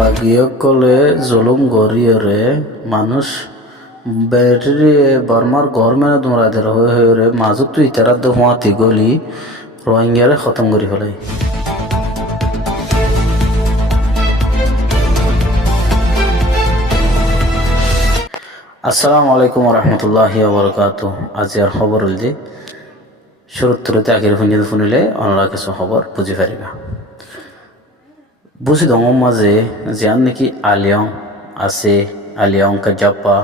বাগিয়কলে জুলুম গরিয়রে মানুষ ব্যাটারি বর্মার গরমেনে তোমরাদের হয়ে হয়ে রে মাজত তুই ইতারাত হুয়াতি গলি রোহিঙ্গারে খতম করি ফেলাই। আসসালামু আলাইকুম রহমতুল্লাহি ওবরকাতু। আজি আর খবর হল যে শুরুতে আগের পর্যন্ত শুনিলে অন্যরা কিছু খবর বুঝি পারিবা। বুঝি দঙ মাঝে যান নাকি আলিয়ং আছে, আলিয়ং কাজাপ্পা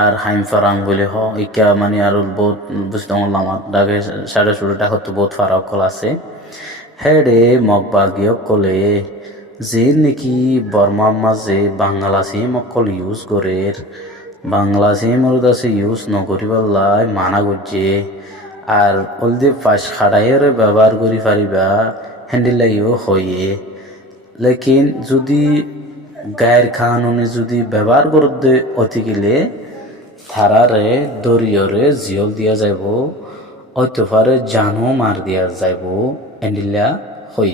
আর হাইম ফারাং বলে হ ইকা মানে আর বহুত বুঝি দঙ লামাত ডাকে 16.5 টাকা তো বহুত ফারাক কল আছে হেডে মগবাগিয়ক কলে যে নাকি বর্মার মাঝে বাংলা সিম অকল ইউজ করে বাংলা সিম ওর কাছে ইউজ নকরিবার মানা করছে আর ওলদে পাশ খাড়াইয়ের ব্যবহার করি পারিবা হ্যান্ডিলাইও হয়ে। লেকিন যদি গায়ের কানুনে যদি ব্যবহার করতে অতি গেলে থারারে দরিয়রে জিয়ল দিয়া যাইব, হয়তো পারে জানও মার দিয়া যাইব এন্ডিলা হই।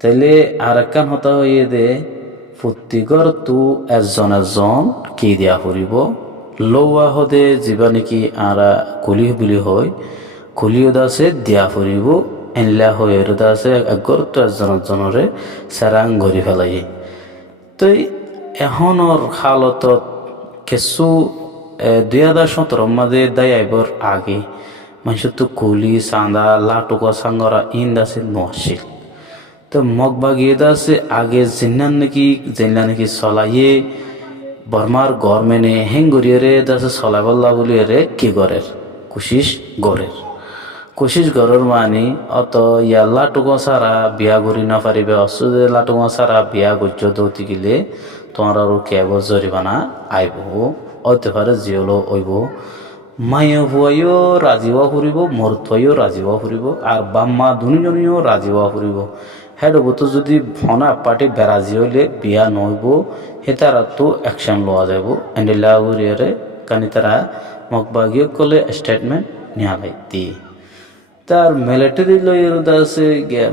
তাইলে আর একখান হতা হইয়ে দে প্রত্যেকর তু এজন কি দিয়া ফুরিব লৌয়া হদে যিবা নাকি আরা কুলি বুলি হয় কুলিও দাসে দিয়া ফুরিব এনলা হয়ে দাসে একগর তো এজনরে সেরাং ঘুরি ফেলাই। তো এখনৰ হালতত কিছু 2017 মাঝে দায় আইবর আগে মানুষের তো কুলি চাঁদা লাটুকা সাঙ্গরা ইন দাসে নছিল। তো মগবাগিয়ে দাসে আগে জেনলা নাকি চলাইয়ে বর্মার গরমেনে হেঙ্গুরিয়ে দাসে চলাবল্লা বলিয়ে কি গরের কোশিশ গরের মানে অত ইয়া লাটুকা সারা বিয়া করি না পারিবে অসুদে লাটুকা সারা বিয়া গজ্য দৌতি গেলে তোমার আর কেব জরিমানা আইব হতে পারে জিওলো ওইব মাইও ভুয়াইও রাজিওয়া ফুরিব মরুত্বাইও রাজিওয়া ফুরিব আর বাম্মা দুজনীও রাজিওয়া ফুরিব। হেড তো যদি ফনা পার্টি বেরাজি হইলে বিয়া নইব হে তারা তো অ্যাকশন লওয়া যাব এন্ডিলা উড়িয়ে কানি তারা মগবাগিয়ে কলে স্টেটমেন্ট নিয়া লাইতি তার মিলিটারি লইয়ের দাসে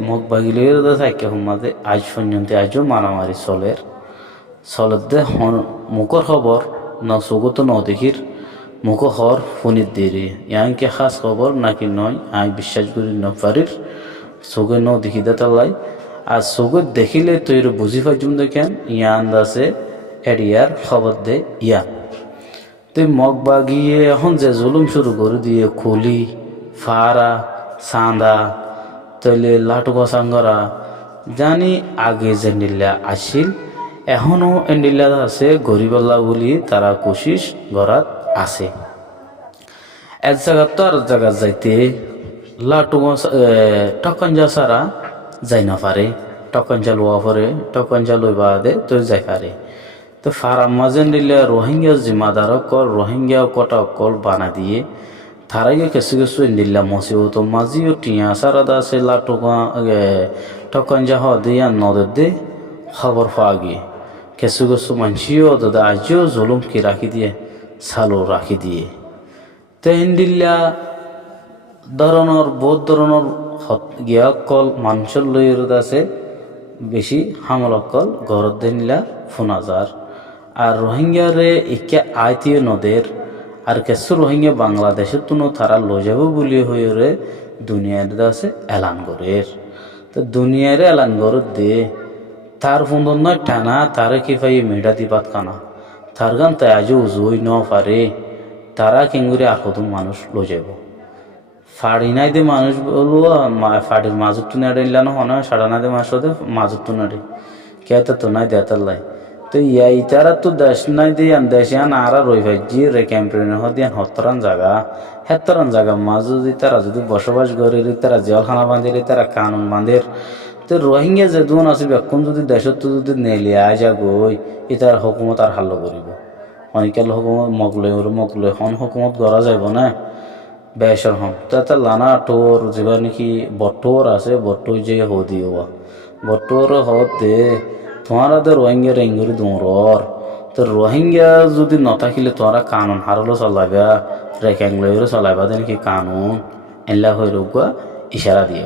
মগবাগি লইয়ের দাস আইকে হুমাদে আজ পর্যন্ত আজও মারামারি চলের মুখর খবর ন চৌগত ন দেখির মুখ হর ফোনিত দেরি ইয়াংকে খাস খবর নাকি নয় আই বিশ্বাস করি ন পারির চৌকে ন দেখি দেতালাই আর চৌকে দেখিলে তৈর বুঝি পাইজুম দেখেন ইয়ান দাসে এরিয়ার খবর দে ইয়া তুই মগবাগিয়ে এখন যে জুলুম শুরু করে দিয়ে খুলি ফারা চাঁদা তৈলে লাটুকা সাঙ্গরা জানি আগে যে নিল্লা আসিল এখনও এন্ডিল্লা আছে গরিবাল্লা বলি তারা কোশিশ গড়াত আছে। এক জায়গা তো আর জায়গা যাইতে লাটুকা টকঞ্জা সারা যাই না পারে টকঞ্জা লোয়া পরে টকঞ্জা লইবা দে তো যাই পারে। তো ফারাম মাঝে নিলে রোহিঙ্গা জিম্মাদার কল রোহিঙ্গা কটা কল বানা দিয়ে থারাইয়ে কিছু নিল্লা মসিও তো মাঝিও টিয়া সারা দাসে লাটুকা টকঞ্জা হ দিয়া নদের দে খবর পাওয়া গিয়ে কিছু মানসিও দাদা আজিও জুলুম কি রাখি দিয়ে সালো রাখি দিয়ে তো হিন্দিল্লা ধরনের বহুত ধরনের গিয়া কল মানুষের লইয়ের আছে বেশি হামলা কল ঘরত দিনলা ফোনাজার আর রোহিঙ্গারে ইকে আইতিও নদের আর কিছু রোহিঙ্গা বাংলাদেশের তুনো তারা লই যাব বলি হয়ে দুনিয়ার আছে এলান করে তো দুনিয়ারে এলান করে দে তার ফোন নয় টানা তারে কি পাই মেডা দিবাত কানা তার গান তাই আজও উজুই ন পারে তারা কেঙ্গুরি আর কত মানুষ লো যাব ফাড়ি নাই দে মানুষ বলবো ফাড়ির মাজুর তো নাড়ে ইলানো হন সাড়া না দে মানুষ মাজুর তো নাড়ে কে তো নাই দেতার লাই তো ইতারা তো দেশ নাই দিয়ে দেশে আন আর রই ভাইজি রে ক্যাম্পেন হদিয়ান হতরান জায়গা মাজু যদি তারা যদি বসবাস করে তারা জেলখানা বাঁধে তারা কানুন বাঁধের তো রোহিঙ্গা যে দুন আছে বেক্ষণ যদি দেশত যদি নেলি আয় যা গই ইতার হুকুমত আর হাল্লো করিব অনেকের হুকুমত মগলই হন হুকুমত করা যাব না বেসর হন তাতে লানা টোর যেবা নাকি বটোর আছে বটো যে হদিও বটোর হতে তোমারা তো রোহিঙ্গা রেঙ্গুরি দৌড়র তো রোহিঙ্গা যদি নথাকিলে তোমরা কানুন হারলো চলাইবা রেখাংলইরও চলাইবা দেন কি কানুন এনলা হয়ে রোগা ইশারা দিয়ে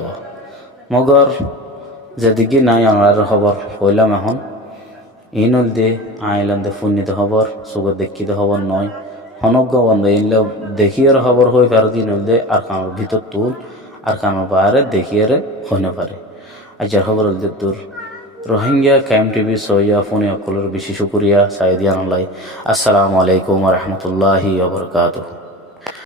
মগর যেদিকে নাই আমার খবর হইলাম এখন এই নলদে আইলান্দে ফুন্নিতে খবর চোখে দেখিতে খবর নয় হনজ্ঞ বন্ধ এইলে দেখিয়ার খবর হয়ে পারে দিন হলদে আর কানোর ভিতর তুল আর কানোর বাইরে দেখিয়ারে হইতে পারে আজার খবর হলদে তোর রোহিঙ্গা ক্যাম টিভি সইয়া ফোনে অকলের বেশি শুক্রিয়া সাইদিয়ান আসসালামু আলাইকুম রহমতুল্লাহি ওয়া বারাকাতুহু।